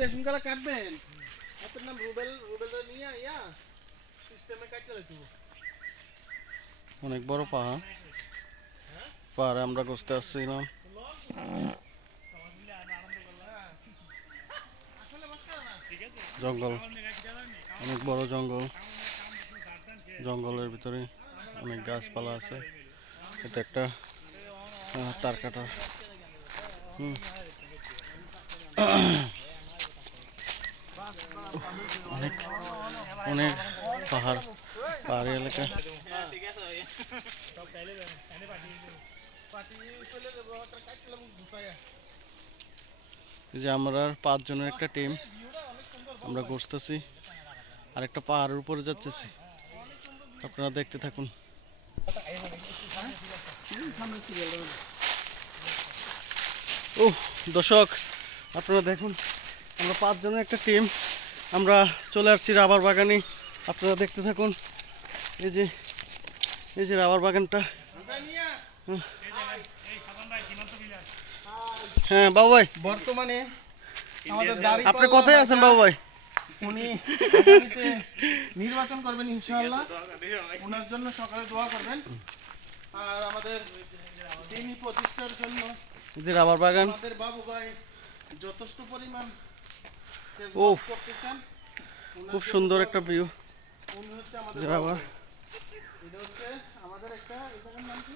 রেশনকালা কাটবেন আপনার নাম রুবেল রুবেলরা নিয়ে ইয়া সিস্টেমে কাটতে লাগবে। অনেক বড় পাহাড় পাহাড়ে আমরা ঘুরতে আসছিলাম। জঙ্গল, অনেক বড় জঙ্গল, জঙ্গলের ভিতরে অনেক গাছপালা আছে। এটা একটা তার কাটার অনেক অনেক পাহাড় পাহাড়ি এলাকা। এই যে আমরা 5 জনের একটা টিম, আমরা ঘুরতেছি আর একটা পাহাড়ের উপরে যাচ্তেছি। আপনারা দেখতে থাকুন। ও দর্শক, আপনারা দেখুন, আমরা 5 জনের একটা টিম, আমরা চলে আসছি রাবার বাগানে। আপনারা দেখতে থাকুন। এই যে এই যে রাবার বাগানটা। হ্যাঁ বাবু ভাই, বর্তমানে আমাদের আপনি কোথায় আছেন বাবু ভাই? উনি আগামীতে নির্বাচন করবেন ইনশাআল্লাহ, ওনার জন্য সকালে দোয়া করবেন। আর আমাদের তিনি প্রতিষ্ঠার জন্য এই যে রাবার বাগান, আমাদের বাবু ভাই যথেষ্ট পরিমাণ উফ, করতেছেন। খুব সুন্দর একটা ভিউ। উনি হচ্ছে আমাদের রাবার, এটা হচ্ছে আমাদের একটা, এটার নাম কি?